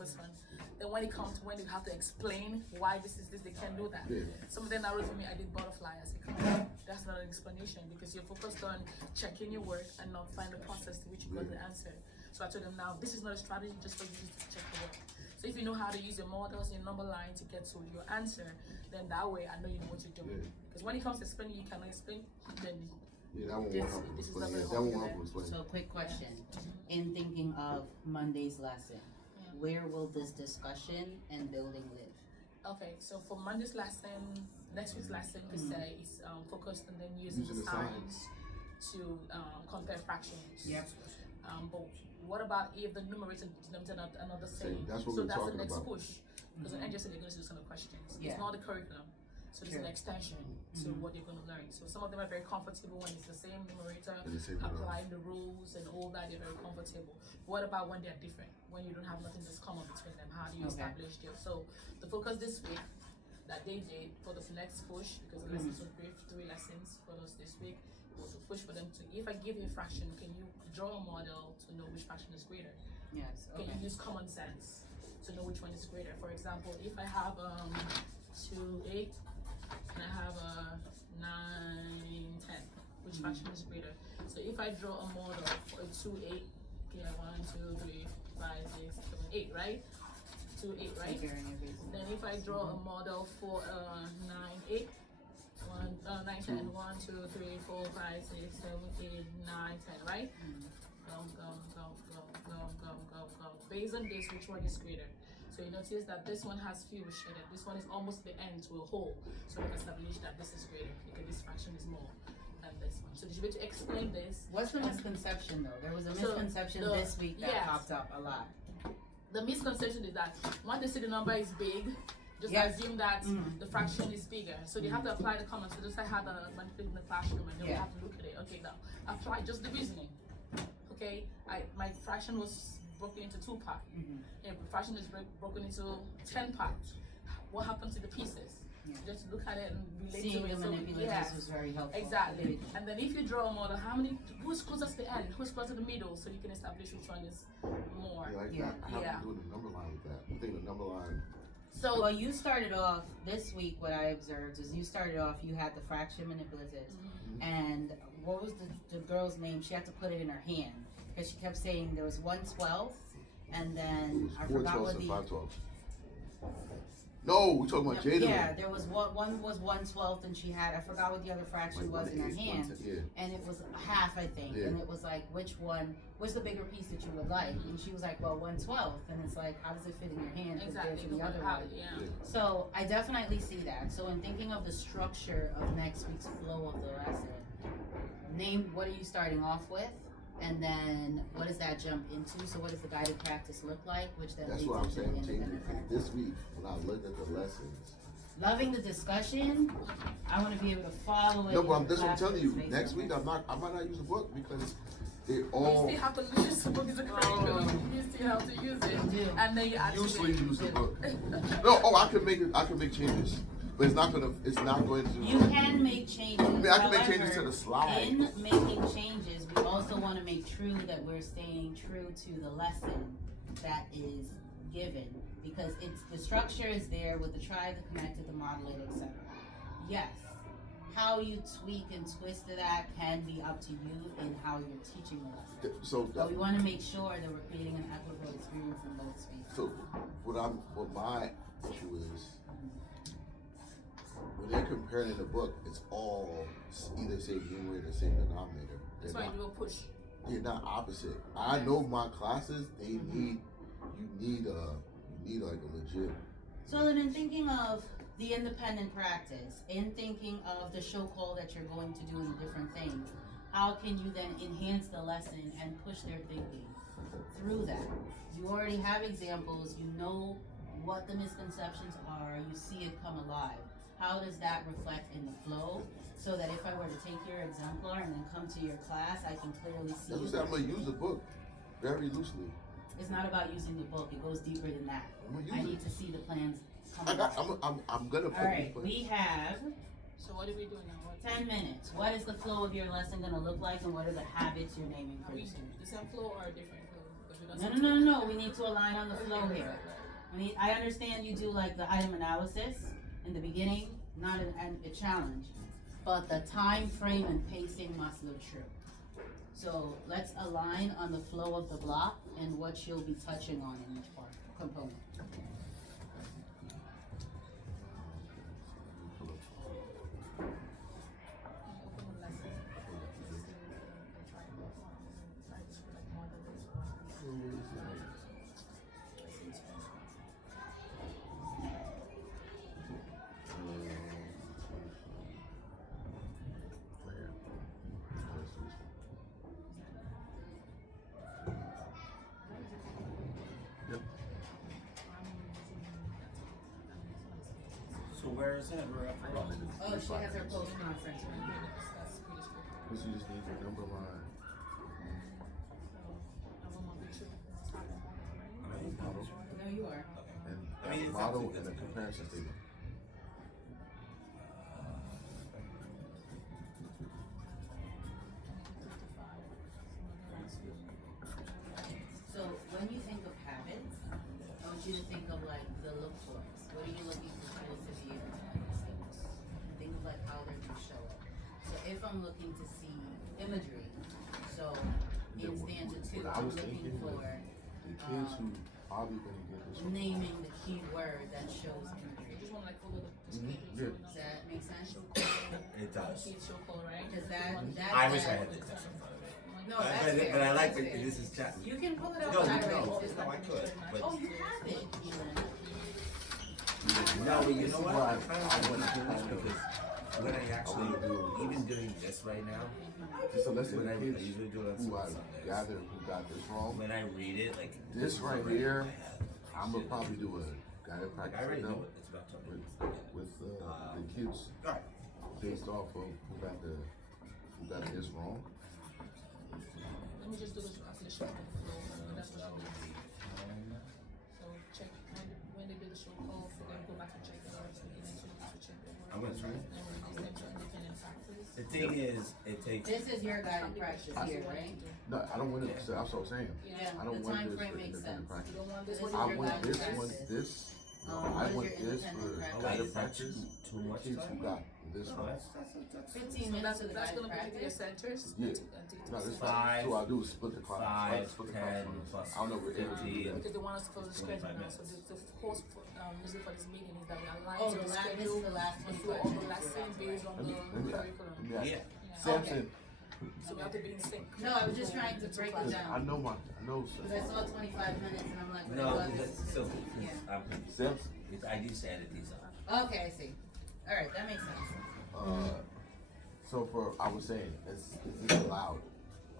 focus on. Then when it comes to when they have to explain why this is this, they can't do that. Some of them narrowed for me, I did butterfly. I said, come on, that's not an explanation because you're focused on checking your work and not find the process to which you got the answer. So I told them now, this is not a strategy just for you to check the work. So if you know how to use your models, your number line to get to your answer, then that way I know you know what you're doing. Because when it comes to explaining, you cannot explain, then that won't help explain. That won't help explain. So, quick question. In thinking of Monday's lesson, where will this discussion and building live? Okay, so for Monday's lesson, next week's lesson per se is focused on then using the signs to compare fractions. Yep. But what about if the numerator and denominator are not the same? That's what so we're that's the talking next about. push. Because when NJ said they're going to do some of the questions, Yeah. it's not the curriculum. So there's an extension to what they're going to learn. So some of them are very comfortable when it's the same numerator, applying the rules and all that, they're very comfortable. What about when they're different? When you don't have nothing that's common between them, how do you establish them? So the focus this week that they did for this next push, because the lessons were three lessons for us this week, was to push for them to, if I give you a fraction, can you draw a model to know which fraction is greater? Yes. Can you use common sense to know which one is greater? For example, if I have 2, 8, and I have a 9, 10, which fraction is greater? So if I draw a model for a 2, 8, okay, 1, 2, 3, 5, 6, 7, 8, right? 2, 8, right? Then if I draw a model for 9, 8, 9, 10, 1, 2, 3, 4, 5, 6, 7, 8, 9, 10, right? Go. Based on this, which one is greater? So you notice that this one has fewer shaded. This one is almost the end to a whole. So we can establish that this is greater because this fraction is more than this one. So did you be to explain this? What's the misconception though? There was a misconception this week that popped up a lot. The misconception is that once they see the number is big, just assume that the fraction is bigger. So they have to apply the comments. So just I had a manipulate in the classroom and then we have to look at it. Okay, now apply just the reasoning. Okay, my fraction was broken into 2 parts. The fraction is broken into 10 parts. What happened to the pieces? Just look at it and relate Seeing to it. the manipulators was very helpful. Exactly. And then if you draw a model, who's closest to the end? Who's closer to the middle? So you can establish which one is more. I have to do the number line with that. I think the number line. So you started off this week. What I observed is you started off. You had the fraction manipulators, and what was the girl's name? She had to put it in her hand because she kept saying there was 1/12, and then I forgot what the 5/12. No, we're talking about Jada. Yeah, there was one was 1/12, and she had I forgot what the other fraction was in her hand, and it was half I think, and it was like which the bigger piece that you would like, and she was like, well 1/12, and it's like how does it fit in your hand compared to the other one? So I definitely see that. So in thinking of the structure of next week's flow of the lesson, name what are you starting off with? And then what does that jump into? So what does the guided practice look like? Which then That's leads what I'm into saying. the independent practice. This week, when I looked at the lessons. Loving the discussion. I want to be able to follow it. No, but that's what I'm telling you. Next week, I might not use the book because they all. You still have to use the book as a curriculum. You still have to use it, and then you actually usually use the book. No, I can make changes. But it's not going to. You can make changes. I mean, I can make changes to the slide. In making changes, we also want to make true that we're staying true to the lesson that is given, because it's the structure is there with the try, the connected, the modulated, etc. Yes, how you tweak and twist to that can be up to you in how you're teaching the lesson. But we want to make sure that we're creating an equitable experience in both spaces. So what my issue is. When they're comparing in the book, it's all either same numerator or same denominator. That's why you do a push. You're not opposite. I know my classes, you need like a legit. So then in thinking of the independent practice, in thinking of the show call that you're going to do in the different things, how can you then enhance the lesson and push their thinking through that? You already have examples, you know what the misconceptions are, you see it come alive. How does that reflect in the flow? So that if I were to take your exemplar and then come to your class, I can clearly see. That's what I'm gonna use the book very loosely. It's not about using the book. It goes deeper than that. I need to see the plans come alive. I'm gonna put. All right, we have. So what are we doing now? 10 minutes. What is the flow of your lesson gonna look like, and what are the habits you're naming for Are we the students? the same flow or a different flow? Because we No. We need to align on the flow here. I understand you do like the item analysis in the beginning, not a challenge, but the time frame and pacing must look true. So let's align on the flow of the block and what you'll be touching on in each part component. So where is it? We're up for Oh, she has her post conference. She just needs her number line. Model. No, you are. And I mean, it's model actually- and a comparison statement. So when you think of habits, I want you to think of like the look for us. What are you looking for schools to be able to understand? And think of like how they're gonna show up. So if I'm looking to see imagery, so in stanza 2, what I I'm was looking thinking for was the kids who probably gonna get this. naming the key word that shows imagery. Just want to like follow the Yeah. Does that make sense? It does. show call, right? Because that I wish I had the text in front of me. No, But- that's but, fair. but I like That's that fair. this is chat. You can pull it up. No, when I no, write no, it. I could. But Oh, you have it, Elon. no, but you know what? Why I find I it wouldn't to do this kind of- because when I actually do, even doing this right now, Just to listen when to I kids usually do it on who I Sundays. gather who got this wrong. When I read it, like This is right already in here, my head. I'm gonna probably do a guided I practice already with know them it. It's about with, something. with the kids All right. based off of who got this wrong. Let me just do this after the show call flow. And that's what you need. So check when they do the show call, so then go back and check the words beginning to check the words. I'm gonna try. And release them to independent practice. The thing is, it takes. This is your guided practice here, right? No, I don't want it. That's what I'm saying. Yeah, I don't the want time this frame for makes independent sense. You practice. don't want This this is I your want guided this practice. one. This. What I is want your this independent for practice? guided Is that practice. too much Kids who time? got this No, wrong. that's 15 So minutes that's of the gonna guided be your practice. centers. Yeah. And No, this Five, so I'll do is split the class. I'll 5, split the 10 class. plus I don't know if we're able to do 15. that. because they want us to follow the schedule 25 now. So minutes. the course reason for this meeting is that we align Oh, to the this is schedule. the last If 25 we're all the minutes. last same based on Let the me curriculum. ask. Yeah. Samson, So we have to be in sync. No, I was just trying to break it because down. I know Because I saw 25 minutes and I'm like, what No, was because it? so Yeah. I'm Samson. I do say edit these up. Okay, I see. Alright, that makes sense. So for I was saying, is this allowed?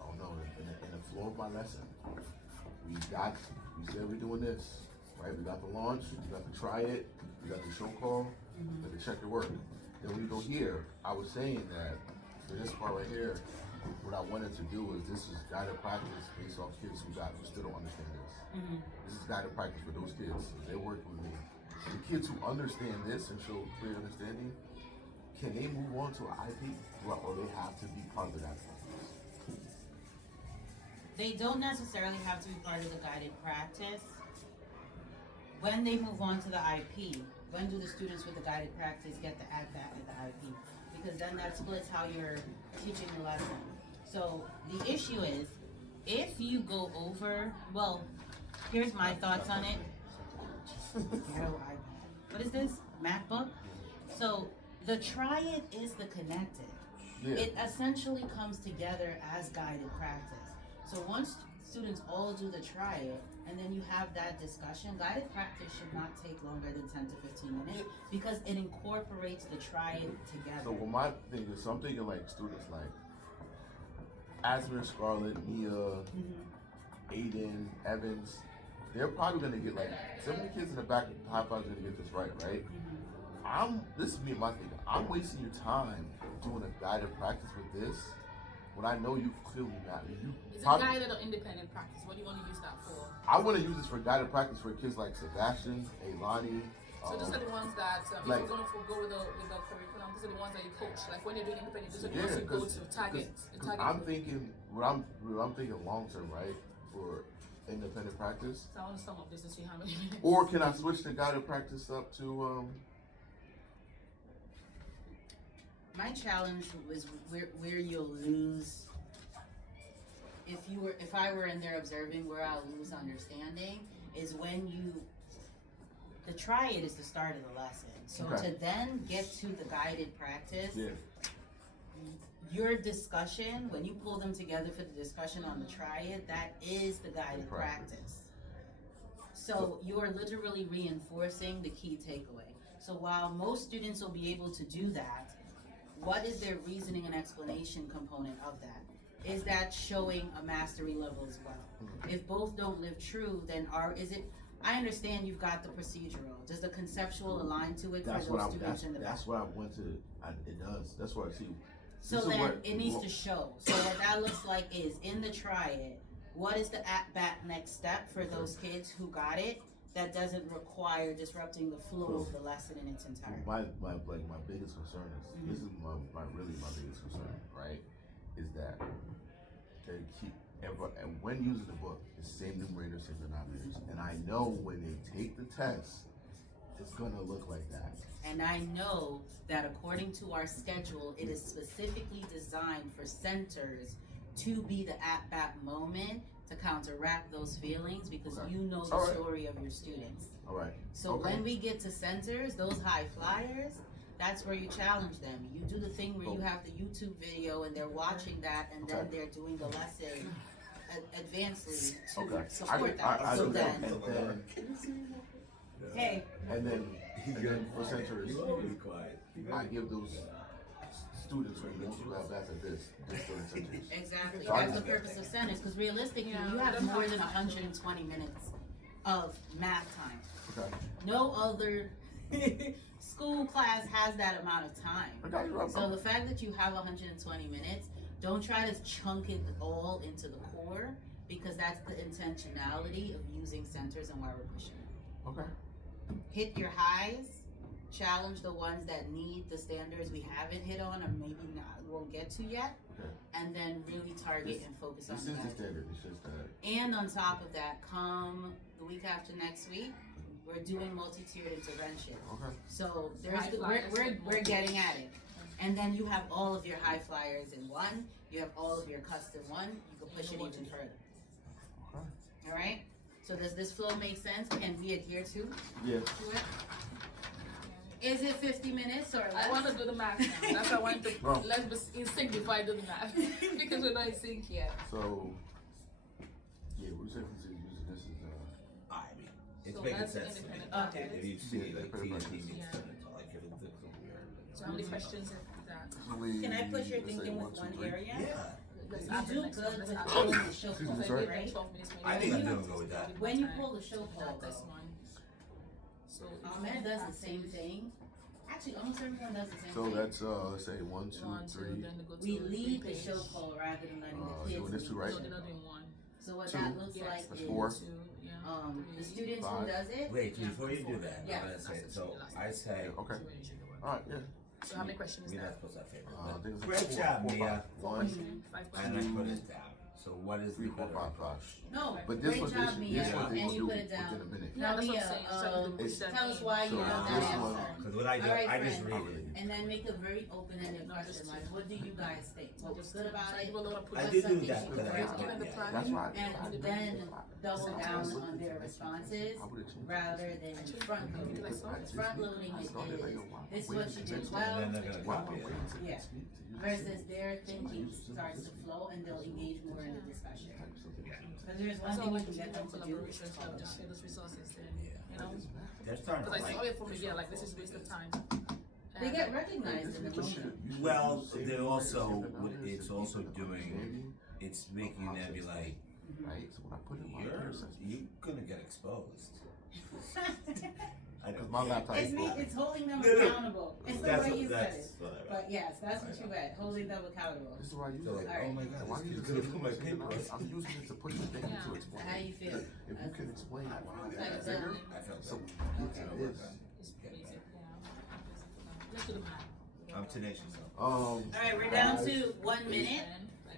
I don't know. In the flow of my lesson, we said we're doing this, right? We got the launch, we got the try it, we got the show call, we got the check your work. Then when you go here, I was saying that for this part right here, what I wanted to do is this is guided practice based off kids who still don't understand this. This is guided practice for those kids. They're working with me. The kids who understand this and show clear understanding, can they move on to an IP, or they have to be part of the guided practice? They don't necessarily have to be part of the guided practice. When they move on to the IP, when do the students with the guided practice get to add that at the IP? Because then that splits how you're teaching the lesson. So the issue is, if you go over, well, here's my thoughts on it. What is this? MacBook? So the try it is the connected. Yeah. It essentially comes together as guided practice. So once students all do the try it, and then you have that discussion, guided practice should not take longer than 10 to 15 minutes because it incorporates the try it together. So what my thing is, so I'm thinking like students like Asmer, Scarlett, Mia, Aiden, Evans, they're probably gonna get like some of the kids in the back high five's gonna get this right? This is me and my thing. I'm wasting your time doing a guided practice with this when I know you clearly not. Is it guided or independent practice? What do you want to use that for? I want to use this for guided practice for kids like Sebastian, Elani. So these are the ones that if like- you're going to go with the curriculum, these are the ones that you coach. Like when you're doing independent, these are the Yeah, ones you go 'cause- to target. Cause I'm thinking what I'm thinking long term, right? For independent practice? So I want to sum up this and see how many minutes. Or can I switch the guided practice up to, My challenge was where you'll lose. If I were in there observing, where I'll lose understanding is when the triad is the start of the lesson. So Okay. to then get to the guided practice, yeah, your discussion, when you pull them together for the discussion on the triad, that is the guided practice. So you're literally reinforcing the key takeaway. So while most students will be able to do that, what is their reasoning and explanation component of that? Is that showing a mastery level as well? If both don't live true, then I understand you've got the procedural. Does the conceptual align to it for those students in the back? that's what I went to, it does, that's what I see. So This is then what- it needs to show. So what that looks like is in the triad, what is the at-bat next step for those kids who got it that doesn't require disrupting the flow of the lesson in its entirety? My biggest concern is, this is my biggest concern, right? Is that they keep, and when using the book, it's same numerator, same denominators. And I know when they take the test, it's gonna look like that. And I know that according to our schedule, it is specifically designed for centers to be the at-bat moment to counteract those feelings because Okay. you know the All right. story of your students. All right. So Okay. when we get to centers, those high flyers, that's where you challenge them. You do the thing where you have the YouTube video and they're watching that and then Okay. they're doing the lesson advancedly to Okay. support that. I So do that, then, hey, and then for centers, You always quiet. I give those students who want to have at this during centers. exactly, So I that's the just- purpose of centers, because realistically, Yeah, you we have don't more have than time. 120 minutes of math time. Okay. No other school class has that amount of time. I got you. So the fact that you have 120 minutes, don't try to chunk it all into the core, because that's the intentionality of using centers and why we're pushing it. Okay. Hit your highs, challenge the ones that need the standards we haven't hit on or maybe not won't get to yet, Okay. and then really target and focus on This is the that. standard. It's just that. And on top of that, come the week after next week, we're doing multi-tiered intervention. Okay. So High flyers and we're getting at it. And then you have all of your high flyers in one, you have all of your custom one, you can push it even further. Okay. All right? So does this flow make sense? Can we adhere to Yeah. it? Is it 50 minutes or less? I want to do the math now. That's why I wanted to No. let's be in sync before I do the math because we're not in sync yet. So. Yeah, we said this is using this as I mean, it's So making that's sense to me. independent Okay. If you see Yeah, like pretty much. PhD needs Yeah. to like if it looks weird. So how many questions is that? Can I push your thinking with one area? Yeah. Let's You add the do next good one. with Let's add pulling the the show Excuse me, pole, So sorry. I gave them right? 12 minutes. maybe I think one I'm time. doing good with that. When you Time. pull the show pole, Not this though, one. So Ahmed does the same thing. Actually, almost everyone does the same So thing. that's let's say 1, 2, 1, 2, 3. then they go to We the lead the page. show pole rather than letting the doing kids this too, lead. right? No, they're not doing one. So what Two. that looks Yes. like That's is 4. 2, yeah. the 3. students Five. who does it. Wait, Yeah, before you do before. that, Yeah. I'm gonna say, That's so the I say, Okay. So we usually do one. Alright, yeah. So how many questions is we're not that? supposed to have favorites, I but think it's great job, 4, 5. Mia. 1, 5 And questions. I put it down. So what is 3, the 4, better 5, approach? 5. No, But this great one, job, Mia, this one they and gonna you do put it within down. a minute. Yeah, that's what I'm Mia, saying. So it's- tell us why you So got this that one- answer. Because what I do, All right, I just friend. read it. And then make a very open-ended question, like, what do you guys think? What was good about it? I did do that because I What's asked something my you yeah. That's why. And then double down on their responses rather than front loading. Front loading is, this is what you did well, And then they're gonna copy it. yeah, versus their thinking starts to flow and they'll engage more in the discussion. Because there's one That's thing all you I can get them to do. collaboration stuff. Just share those resources then. You know? They're starting to Because I saw like. it from the yeah, like this is waste of time. They And, get recognized in the moment. Well, they're also, what it's also doing, it's making them be like, Right, so when I put it in my you're gonna get exposed. I know. my laptop is broken. It's holding them No, no. accountable. It's the That's way what- you said that's it. what I read. But yes, that's what you read, holding them accountable. This is why I use They're it. like, Alright. oh my god, Why this you kid's just gonna put my paper on. I'm using it to put the thing to So how explain. you feel? If you can explain why Like, it's done. bigger, I felt so so. it is. it's basic, yeah. Let's do the math. I'm tenacious. Um. Alright, we're down to 1 minute.